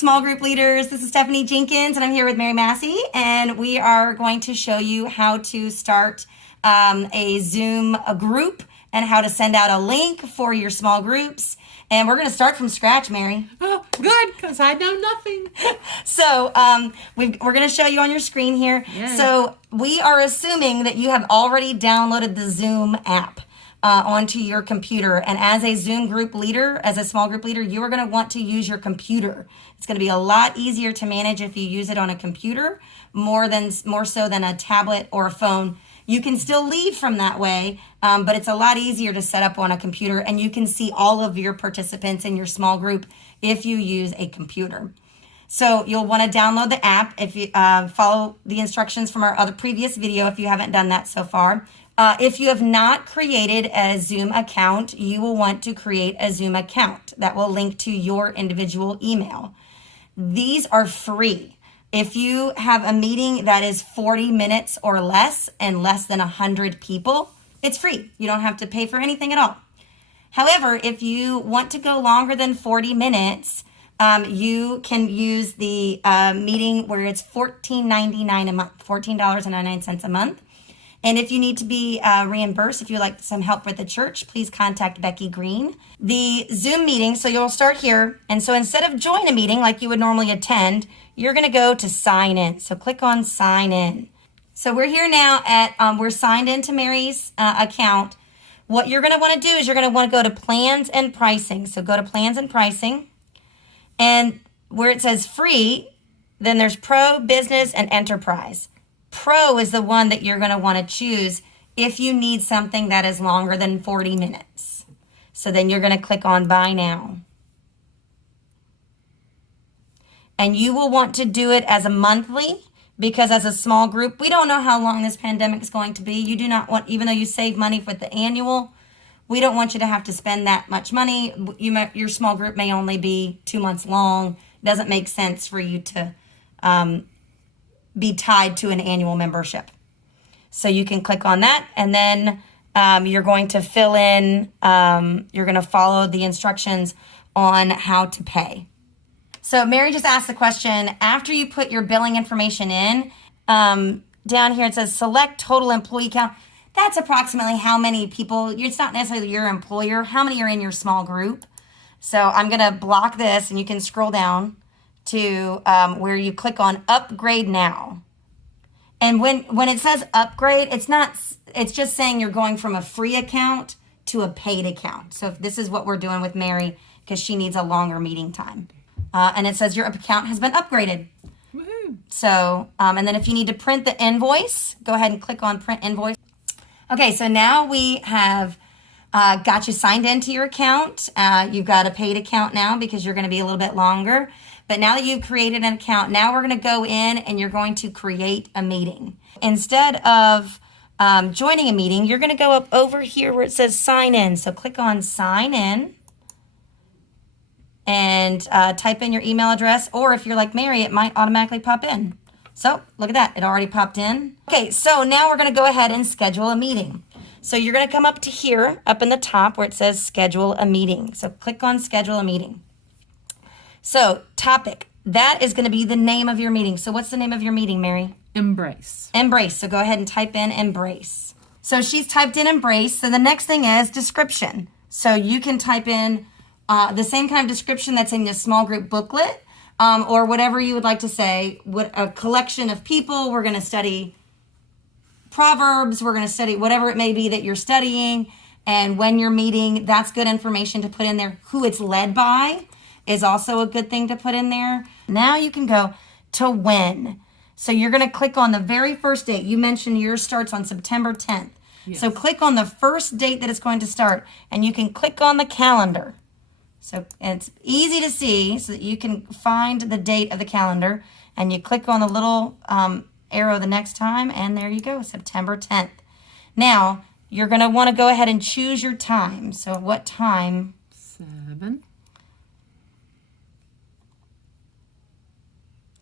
small group leaders. This is Stephanie Jenkins, and I'm here with Mary Massey, and we are going to show you how to start a Zoom group and how to send out a link for your small groups. And we're going to start from scratch, Mary. Oh, good, because I know nothing. So we're going to show you on your screen here. Yeah. So we are assuming that you have already downloaded the Zoom app onto your computer. And as a Zoom group leader, as a small group leader, you are going to want to use your computer. It's going to be a lot easier to manage if you use it on a computer, more so than a tablet or a phone. You can still lead from that way, but it's a lot easier to set up on a computer, and you can see all of your participants in your small group if you use a computer. So you'll want to download the app if you follow the instructions from our previous video if you haven't done that so far. If you have not created a Zoom account, you will want to create a Zoom account that will link to your individual email. These are free. If you have a meeting that is 40 minutes or less and less than 100 people, it's free. You don't have to pay for anything at all. However, if you want to go longer than 40 minutes, you can use the meeting where it's $14.99 a month, $14.99 a month. And if you need to be reimbursed, if you'd like some help with the church, please contact Becky Green. The Zoom meeting, so you'll start here. And so instead of join a meeting like you would normally attend, you're going to go to sign in. So click on sign in. So we're here now at, we're signed into Mary's account. What you're going to want to do is you're going to want to go to plans and pricing. So go to plans and pricing. And where it says free, then there's pro, business, and enterprise. Pro is the one that you're going to want to choose if you need something that is longer than 40 minutes. So then you're going to click on buy now. And you will want to do it as a monthly, because as a small group, we don't know how long this pandemic is going to be. You do not want, even though you save money for the annual, we don't want you to have to spend that much money. Your small group may only be 2 months long. It doesn't make sense for you to be tied to an annual membership. So you can click on that, and then you're going to fill in, you're going to follow the instructions on how to pay. So Mary just asked the question, after you put your billing information in, down here it says select total employee count. That's approximately how many people, it's not necessarily your employer, how many are in your small group. So I'm going to block this, and you can scroll down to where you click on upgrade now. And when it says upgrade, it's just saying you're going from a free account to a paid account. So if this is what we're doing with Mary, because she needs a longer meeting time. And it says your account has been upgraded. Woohoo. So, and then if you need to print the invoice, go ahead and click on print invoice. Okay, so now we have got you signed into your account. You've got a paid account now because you're going to be a little bit longer. But now that you've created an account, now we're going to go in and you're going to create a meeting. Instead of joining a meeting, you're going to go up over here where it says sign in. So click on sign in and type in your email address. Or if you're like Mary, it might automatically pop in. So look at that. It already popped in. Okay, so now we're going to go ahead and schedule a meeting. So you're going to come up to here, up in the top where it says schedule a meeting. So click on schedule a meeting. So topic, that is going to be the name of your meeting. So what's the name of your meeting, Mary? Embrace. Embrace. So go ahead and type in embrace. So she's typed in embrace. So the next thing is description. So you can type in the same kind of description that's in your small group booklet, or whatever you would like to say. What a collection of people. We're going to study Proverbs. We're going to study whatever it may be that you're studying. And when you're meeting, that's good information to put in there. Who it's led by is also a good thing to put in there. Now you can go to when. So you're going to click on the very first date. You mentioned yours starts on September 10th. Yes. So click on the first date that it's going to start, and you can click on the calendar. So it's easy to see so that you can find the date of the calendar, and you click on the little arrow the next time, and there you go, September 10th. Now, you're going to want to go ahead and choose your time. So what time? 7.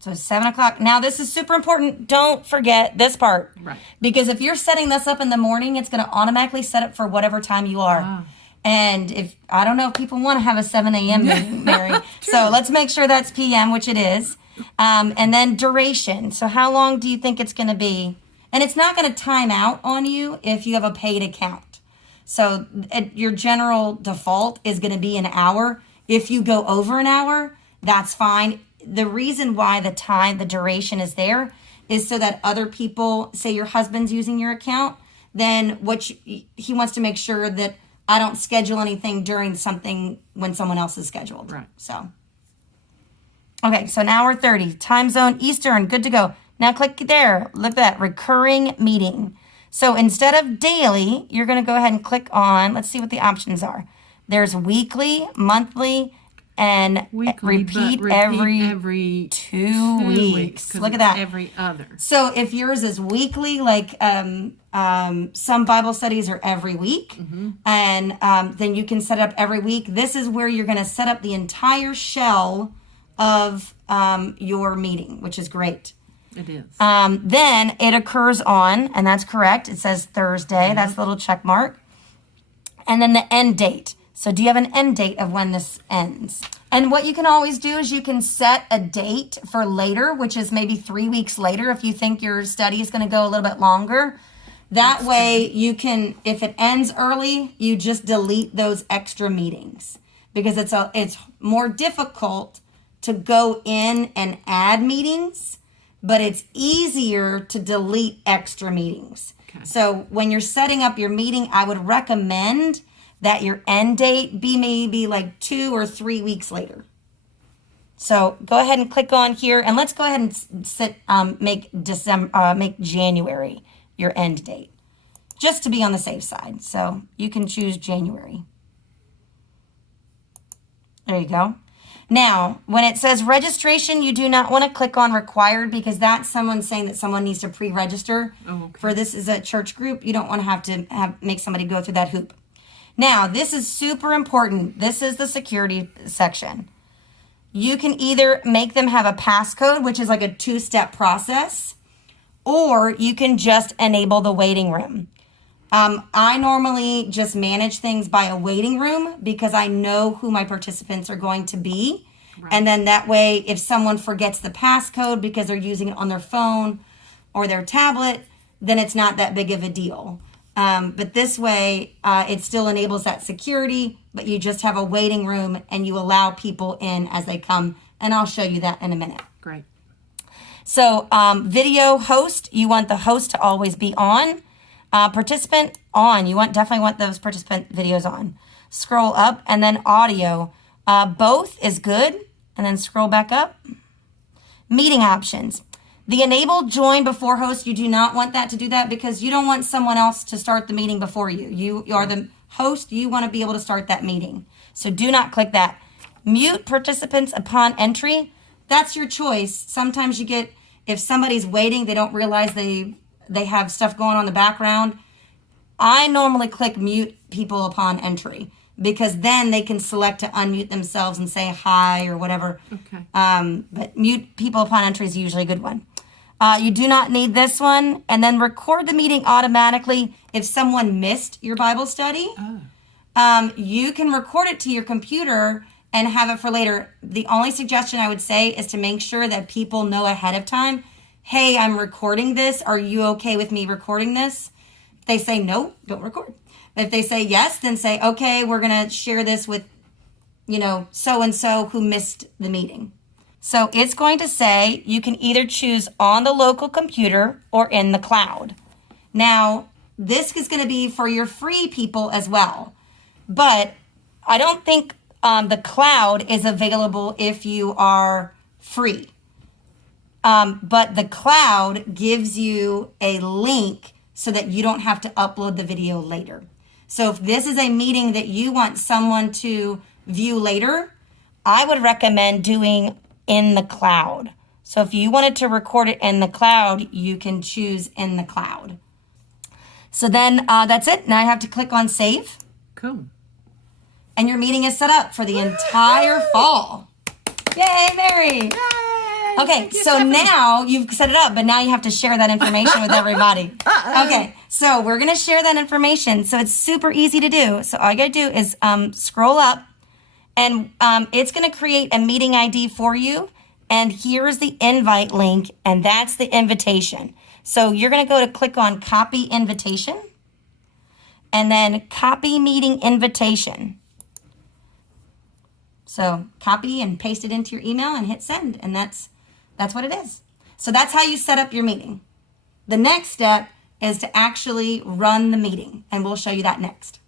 So 7 o'clock. Now this is super important. Don't forget this part. Right. Because if you're setting this up in the morning, it's going to automatically set up for whatever time you are. And if I don't know if people want to have a 7 a.m. meeting, Mary. So let's make sure that's p.m., which it is. And then duration. So how long do you think it's going to be? And it's not going to time out on you if you have a paid account. So your general default is going to be an hour. If you go over an hour, that's fine. The reason why the duration is there is so that other people, say your husband's using your account, then he wants to make sure that I don't schedule anything during something when someone else is scheduled. Right. So, okay, so an hour 30. Time zone Eastern, good to go. Now click there. Look at that, recurring meeting. So instead of daily, you're going to go ahead and click on, let's see what the options are. There's weekly, monthly, and Weekly, repeat but every 2 weeks. 'cause Look at it's that. Every other. So if yours is weekly, like some Bible studies are every week, and then you can set it up every week. This is where you're going to set up the entire shell of your meeting, which is great. It is. Then it occurs on, and that's correct. It says Thursday. That's the little check mark. And then the end date. So do you have an end date of when this ends? And what you can always do is you can set a date for later, which is maybe 3 weeks later if you think your study is going to go a little bit longer. That way you can, if it ends early, you just delete those extra meetings because it's more difficult to go in and add meetings, but it's easier to delete extra meetings. Okay. So when you're setting up your meeting, I would recommend that your end date be maybe like 2 or 3 weeks later. So go ahead and click on here, and let's go ahead and make January your end date, just to be on the safe side. So you can choose January. There you go. Now, when it says registration, you do not want to click on required because that's someone saying that someone needs to pre-register. Oh, okay. For this is a church group. You don't want to make somebody go through that hoop. Now, this is super important. This is the security section. You can either make them have a passcode, which is like a 2-step process, or you can just enable the waiting room. I normally just manage things by a waiting room because I know who my participants are going to be. Right. And then that way, if someone forgets the passcode because they're using it on their phone or their tablet, then it's not that big of a deal. But this way, it still enables that security, but you just have a waiting room and you allow people in as they come. And I'll show you that in a minute. Great. So video host, you want the host to always be on. Participant on, you definitely want those participant videos on. Scroll up, and then audio. Both is good, and then scroll back up. Meeting options. The enable join before host, you do not want that to do that because you don't want someone else to start the meeting before you. You are the host. You want to be able to start that meeting. So do not click that. Mute participants upon entry. That's your choice. Sometimes you get, if somebody's waiting, they don't realize they have stuff going on in the background. I normally click mute people upon entry because then they can select to unmute themselves and say hi or whatever. Okay. But mute people upon entry is usually a good one. You do not need this one. And then record the meeting automatically if someone missed your Bible study. Oh. You can record it to your computer and have it for later. The only suggestion I would say is to make sure that people know ahead of time, hey, I'm recording this. Are you okay with me recording this? If they say no, don't record. If they say yes, then say, okay, we're going to share this with, so-and-so who missed the meeting. So it's going to say you can either choose on the local computer or in the cloud. Now, this is going to be for your free people as well. But I don't think the cloud is available if you are free. But the cloud gives you a link so that you don't have to upload the video later. So if this is a meeting that you want someone to view later, I would recommend doing in the cloud. So if you wanted to record it in the cloud, you can choose in the cloud. So then that's it. Now I have to click on save. Cool. And your meeting is set up for the entire fall. Yay, Mary! Yay! Okay, so now you've set it up, but now you have to share that information with everybody. Okay, so we're going to share that information. So it's super easy to do. So all you got to do is scroll up, and it's going to create a meeting ID for you. And here's the invite link, and that's the invitation. So you're going to go to click on copy invitation, and then copy meeting invitation. So copy and paste it into your email and hit send, and that's what it is. So that's how you set up your meeting. The next step is to actually run the meeting, and we'll show you that next.